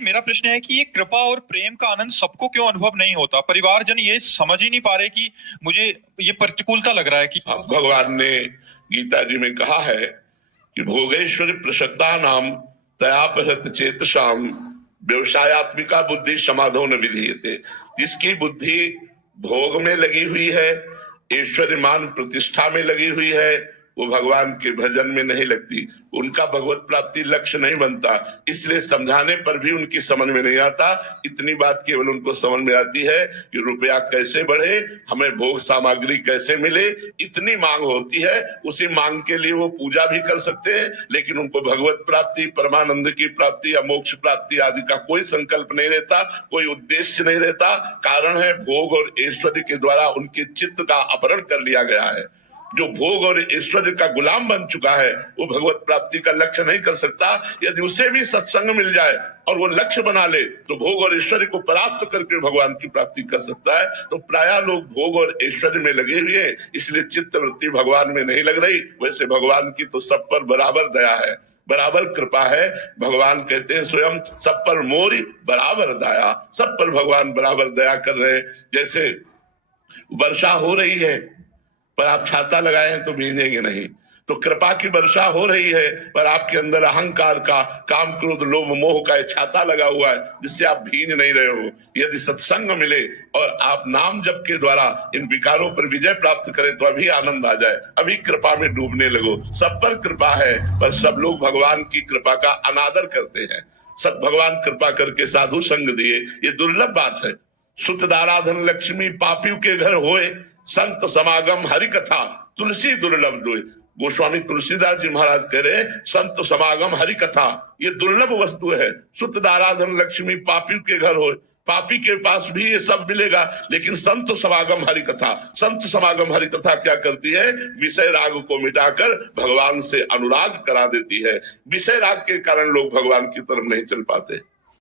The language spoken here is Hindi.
कि मेरा प्रश्न है कि ये कृपा और प्रेम का आनंद सबको क्यों अनुभव नहीं होता? परिवारजन ये समझ ही नहीं पा रहे कि मुझे ये प्रतिकूलता लग रहा है कि भगवान ने गीता जी में कहा है कि भोगेश्वरी प्रसक्ता नाम तयापहृत चेतसाम व्यवसायत्मिका बुद्धि समाधो न विधीयते। जिसकी बुद्धि भोग में लगी हुई है, ऐश्वर्य मान प्रतिष्ठा में लगी हुई है, वो भगवान के भजन में नहीं लगती, उनका भगवत प्राप्ति लक्ष्य नहीं बनता। इसलिए समझाने पर भी उनकी समझ में नहीं आता। इतनी बात केवल उनको समझ में आती है कि रुपया कैसे बढ़े, हमें भोग सामग्री कैसे मिले, इतनी मांग होती है। उसी मांग के लिए वो पूजा भी कर सकते हैं, लेकिन उनको भगवत प्राप्ति, परमानंद की प्राप्ति या मोक्ष प्राप्ति आदि का कोई संकल्प नहीं रहता, कोई उद्देश्य नहीं रहता। कारण है भोग और ऐश्वर्य के द्वारा उनके चित्त का अपहरण कर लिया गया है। जो भोग और ऐश्वर्य का गुलाम बन चुका है वो भगवत प्राप्ति का लक्ष्य नहीं कर सकता। यदि उसे भी सत्संग मिल जाए और वो लक्ष्य बना ले तो भोग और ऐश्वर्य को परास्त करके भगवान की प्राप्ति कर सकता है। तो प्रायः लोग भोग और ऐश्वर्य में लगे हुए हैं, इसलिए चित्त वृत्ति भगवान में नहीं लग रही। वैसे भगवान की तो सब पर बराबर दया है, बराबर कृपा है। भगवान कहते हैं स्वयं सब पर मोरी बराबर दया, सब पर भगवान बराबर दया कर रहे हैं। जैसे वर्षा हो रही है पर आप छाता लगाए हैं तो भीगेंगे नहीं, तो कृपा की वर्षा हो रही है पर आपके अंदर अहंकार का, काम क्रोध लोभ मोह का छाता लगा हुआ है जिससे आप भीग नहीं रहे हो। यदि सत्संग मिले और आप नाम जप के द्वारा इन विकारों पर विजय प्राप्त करें तो अभी आनंद आ जाए, अभी कृपा में डूबने लगो। सब पर कृपा है पर सब लोग भगवान की कृपा का अनादर करते हैं। सब भगवान कृपा करके साधु संग दिए, ये दुर्लभ बात है। सुतदाराधन लक्ष्मी पापियों के घर होए, संत समागम हरि कथा तुलसी दुर्लभ दोए। गोस्वामी तुलसीदास जी महाराज कह रहे संत समागम हरि कथा ये दुर्लभ वस्तु है। सुतदाराधन लक्ष्मी पापियों के घर हो, पापी के पास भी ये सब मिलेगा, लेकिन संत समागम हरि कथा, संत समागम हरि कथा क्या करती है? विषय राग को मिटाकर भगवान से अनुराग करा देती है। विषय राग के कारण लोग भगवान की तरफ नहीं चल पाते।